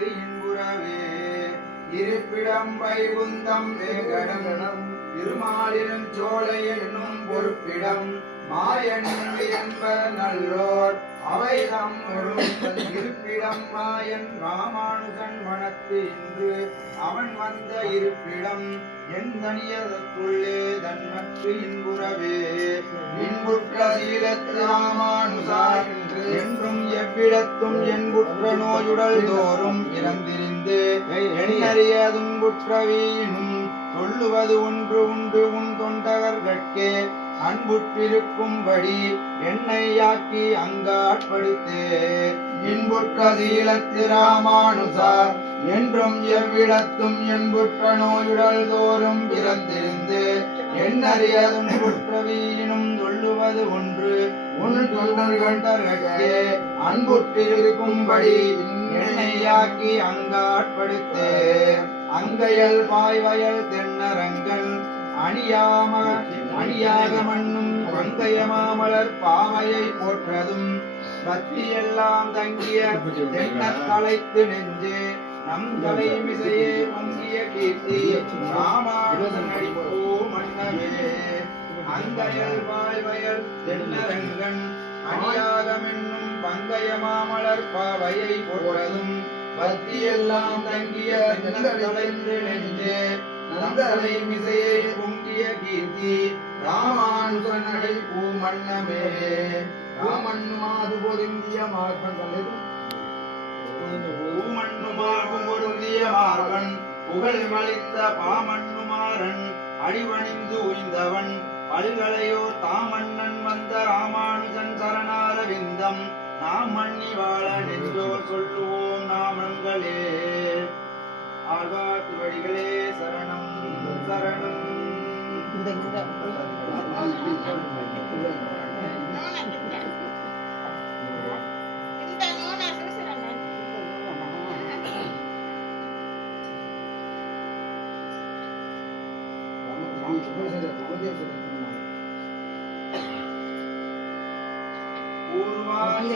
நமக்கு இன்புறவே இருப்பிடம் வைகுந்தம் வேகடம் திருமாலின் சோலை என்னும் பொறுப்பிடம் மாயனின் என்ப நல்லோர் அவைதம் இருப்பிடம் மாயன் ராமானுஜன் மனத்து இன்று அவன் வந்த இருப்பிடம் என் தனியதற்குள்ளே தன்மற்று இன்புறவே இன்புற்ற சீலத்து ராமானுஜா என்றும் எவ்விடத்தும் என்புற்ற நோயுடல் தோறும் இறந்திருந்து எண்ணறிய துன்புற்ற வீணும் சொல்லுவது ஒன்று உண்டு உன் தொண்டகர்கட்கே அன்புற்றிருக்கும்படி என்னையாக்கி அங்காட்படுத்தே இன்புற்ற சீலத்து ராமானுஜா என்றும் எவ்விடத்தும் என்புற்ற நோயுடல் தோறும் பிறந்திருந்து எண்ணறிய துன்புற்ற வீணும் சொல்லுவது ஒன்று உன் தொண்டர்கட்கே அன்புற்றிருக்கும்படி என்னையாக்கி அங்காட்படுத்தே அங்கையல் பாய்வயல் தென்னரங்கன் அணியாக மண்ணும் பங்கைய மாமலர் பாவையை போற்றதும் பத்தியெல்லாம் தங்கிய தென்னத் தலைத்து நெஞ்சே நம் தலைமிசையே பொங்கிய கீர்த்தி ராமானுஜன் அடிப்போ மன்னவே அங்கையல் பாய்வயல் தென்னரங்கன் அணியாக மண்ணும் பங்கைய மாமலர் பாவையை போற்றதும் பத்தியெல்லாம் தங்கிய தென்னத் தலைத்து நெஞ்சே நந்தலை மிசையை பொங்கிய கீர்த்தி ராமானுஜன் அடிப்பூ மன்னமே ராமண்ணுமாது பொருந்திய மார்பன் பூமண்ணுமாகும் பொருந்திய மார்பன் புகழ் மலிந்த பாமண்ணுமாறன் அடிவணிந்து உய்ந்தவன் பல்கலையோர் தாமண்ணன் வந்த ராமானுஜன் சரணாரவிந்தம் நாம் மண்ணி வாழ நெஞ்சோர் சொல்லுவோம் நாமங்களே ஆழ்வார் திருவடிகளே சரணம் சரணம் பூர்வாய